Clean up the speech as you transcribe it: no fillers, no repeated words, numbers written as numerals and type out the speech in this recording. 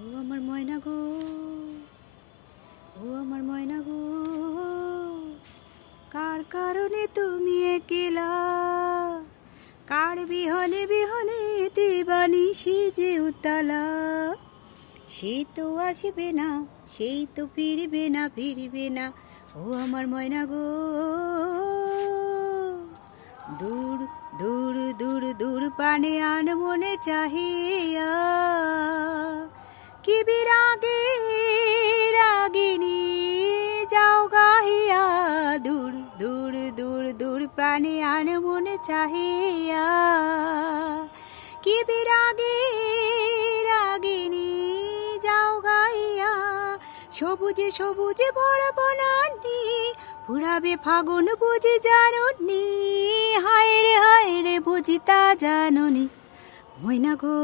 ও আমার ময়না গো, ও আমার ময়না গো, কার কারণে তুমি একলা, কার বিহনে বিহনে দিবানিশি যে উতলা। সে তো আসবে না, সেই তো ফিরবে না, ফিরবে না। ও আমার ময়না গো, দূর দূর দূর দূর প্রাণে আন মনে চাহিয়া, কি বিরাগে রাগিনী যাও গাহিয়া, দূর দূর দূর দূর প্রাণে আন মনে চাহিয়া, কি বিরাগে রাগিনী যাও গাহিয়া। সবুজে সবুজে ভরা বনানি ফুরাবে ফাগুন বুঝি জানুনি, হায় রে বুঝি তা জানুনি। ময়না গো,